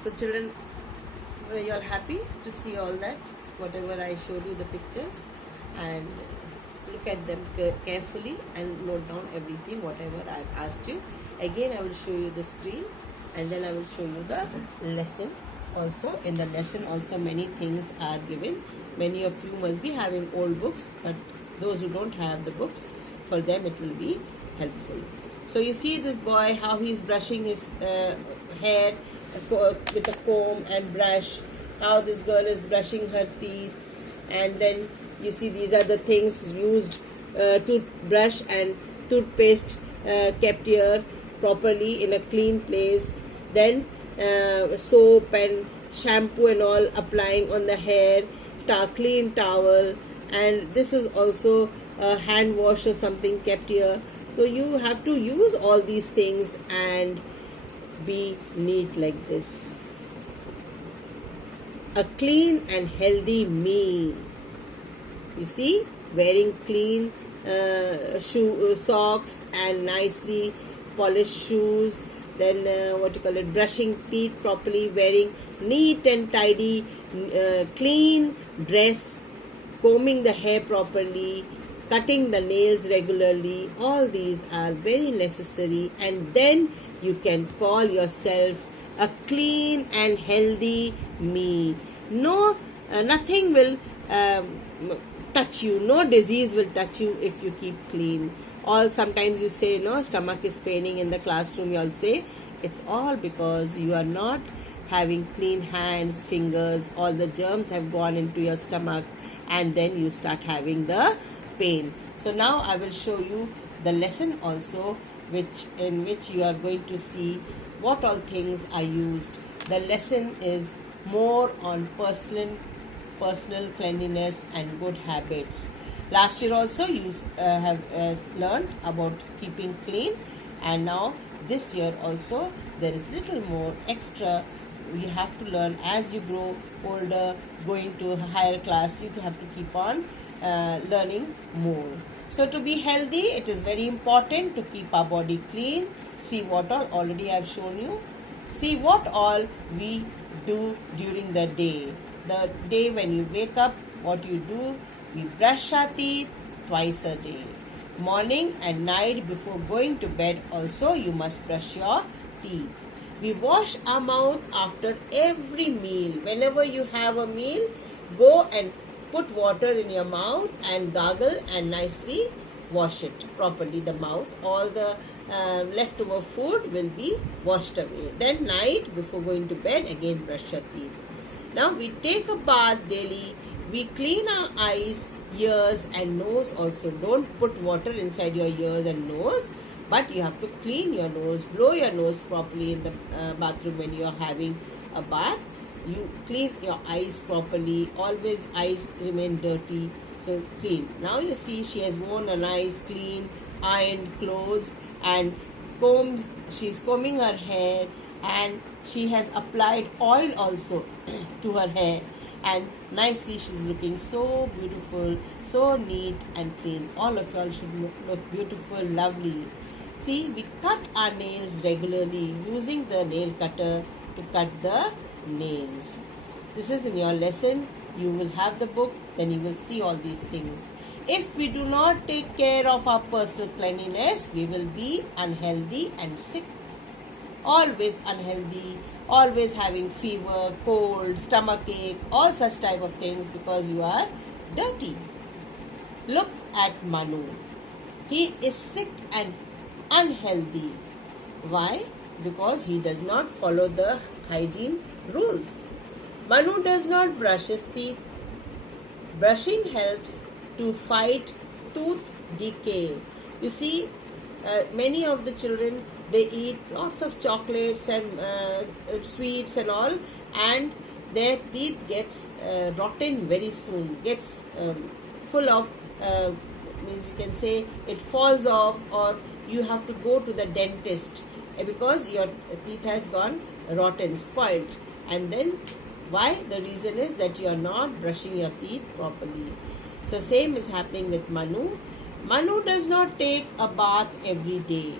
So children, were you all happy to see all that? Whatever I showed you the pictures, and look at them carefully and note down everything, whatever I've asked you. Again, I will show you the screen, and then I will show you the lesson. Also, in the lesson also many things are given. Many of you must be having old books, but those who don't have the books, for them it will be helpful. So you see this boy, how he's brushing his hair with a comb and brush, how this girl is brushing her teeth, and then you see these are the things used, toothbrush and toothpaste kept here properly in a clean place, then soap and shampoo and all applying on the hair, clean towel, and this is also a hand wash or something kept here. So you have to use all these things and be neat like this. A clean and healthy me. You see, wearing clean socks and nicely polished shoes, then brushing teeth properly, wearing neat and tidy clean dress, combing the hair properly, cutting the nails regularly. All these are very necessary, and then you can call yourself a clean and healthy me. No, nothing will touch you. No disease will touch you if you keep clean. Or sometimes you say, no, stomach is paining in the classroom. You all say it's all because you are not having clean hands, fingers. All the germs have gone into your stomach, and then you start having the pain. So now I will show you the lesson also, in which you are going to see what all things are used. The lesson is more on personal cleanliness and good habits. Last year also you have learned about keeping clean, and now this year also there is little more extra. You have to learn as you grow older, going to a higher class. You have to keep on learning more. So to be healthy, it is very important to keep our body clean. See what all already I have shown you. See what all we do during the day. The day when you wake up, what you do, we brush our teeth twice a day. Morning and night before going to bed also you must brush your teeth. We wash our mouth after every meal. Whenever you have a meal, go and put water in your mouth and gargle and nicely wash it properly, the mouth. All the leftover food will be washed away. Then night before going to bed, again brush your teeth. Now we take a bath daily. We clean our eyes, ears and nose also. Don't put water inside your ears and nose, but you have to clean your nose, blow your nose properly in the bathroom when you are having a bath. You clean your eyes properly. Always eyes remain dirty, so clean. Now you see she has worn a nice clean ironed clothes and combs. She's combing her hair, and she has applied oil also to her hair, and nicely she's looking so beautiful, so neat and clean. All of y'all should look beautiful, lovely. See, we cut our nails regularly using the nail cutter to cut the nails. This is in your lesson. You will have the book, then you will see all these things. If we do not take care of our personal cleanliness, we will be unhealthy and sick. Always unhealthy, always having fever, cold, stomach ache, all such type of things because you are dirty. Look at Manu. He is sick and unhealthy. Why? Because he does not follow the hygiene rules. Manu does not brush his teeth. Brushing helps to fight tooth decay. You see, many of the children, they eat lots of chocolates and sweets and all, and their teeth gets rotten very soon, gets full of, means you can say it falls off, or you have to go to the dentist because your teeth has gone rotten, spoiled. And then why? The reason is that you are not brushing your teeth properly. So same is happening with Manu. Manu does not take a bath every day.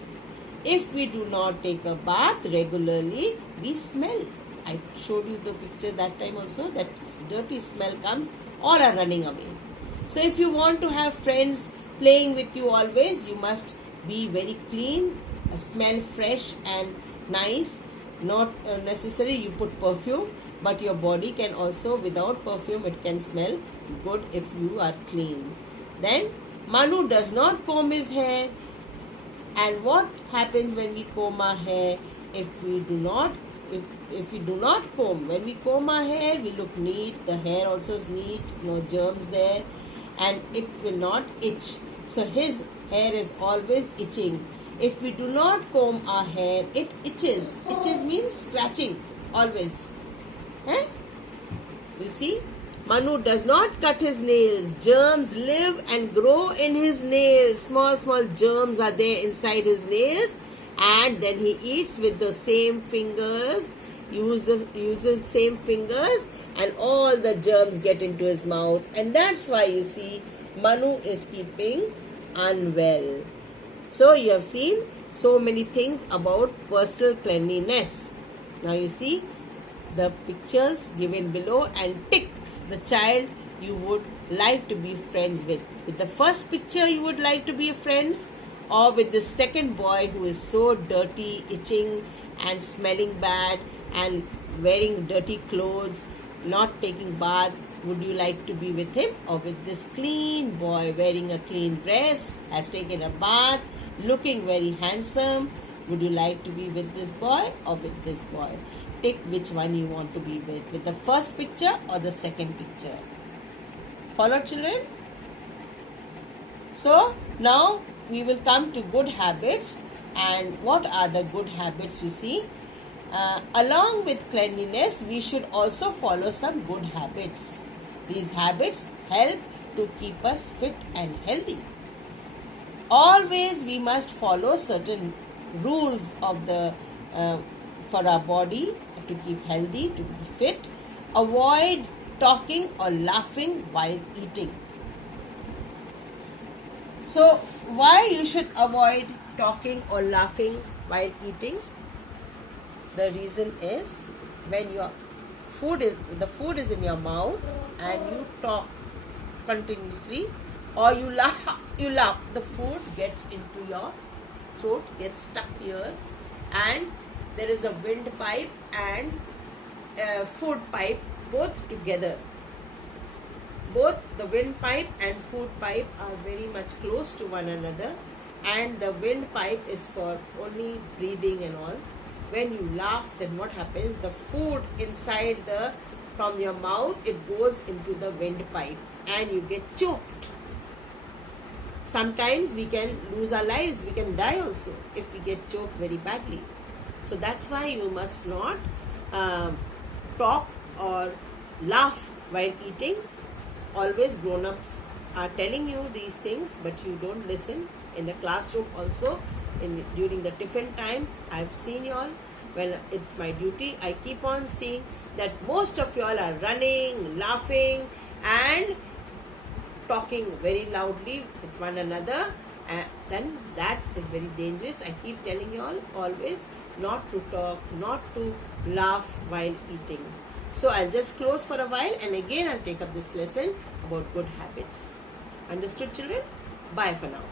If we do not take a bath regularly, we smell. I showed you the picture that time also, that dirty smell comes or are running away. So if you want to have friends playing with you always, you must be very clean, smell fresh and nice. Not necessary you put perfume, but your body can also, without perfume, it can smell good if you are clean. Then Manu does not comb his hair. And what happens when we comb our hair? If we do not comb, when we comb our hair, we look neat. The hair also is neat, no germs there, and it will not itch. So his hair is always itching. If we do not comb our hair, it itches. Itches means scratching, always. Eh? You see? Manu does not cut his nails. Germs live and grow in his nails. Small germs are there inside his nails, and then he eats with the same fingers, uses same fingers, and all the germs get into his mouth. And that's why you see Manu is keeping unwell. So you have seen so many things about personal cleanliness. Now you see the pictures given below and tick the child you would like to be friends with. With the first picture you would like to be friends, or with the second boy who is so dirty, itching and smelling bad and wearing dirty clothes, not taking bath. Would you like to be with him, or with this clean boy wearing a clean dress, has taken a bath, looking very handsome? Would you like to be with this boy or with this boy? Pick which one you want to be with the first picture or the second picture. Follow, children? So now we will come to good habits. And what are the good habits you see? Along with cleanliness, we should also follow some good habits. These habits help to keep us fit and healthy. Always we must follow certain rules of the for our body to keep healthy, to be fit. Avoid talking or laughing while eating. So why you should avoid talking or laughing while eating? The reason is when the food is in your mouth and you talk continuously, or you laugh, the food gets into your throat, gets stuck here, and there is a windpipe and food pipe both together. Both the windpipe and food pipe are very much close to one another, and the windpipe is for only breathing and all. When you laugh, then what happens? The food inside from your mouth, it goes into the windpipe and you get choked. Sometimes we can lose our lives, we can die also if we get choked very badly. So that's why you must not talk or laugh while eating. Always grown-ups are telling you these things, but you don't listen. In the classroom also, during the tiffin time, I've seen you all. When it's my duty, I keep on seeing that most of you all are running, laughing and talking very loudly with one another. Then that is very dangerous. I keep telling you all always not to talk, not to laugh while eating. So I'll just close for a while, and again I'll take up this lesson about good habits. Understood, children? Bye for now.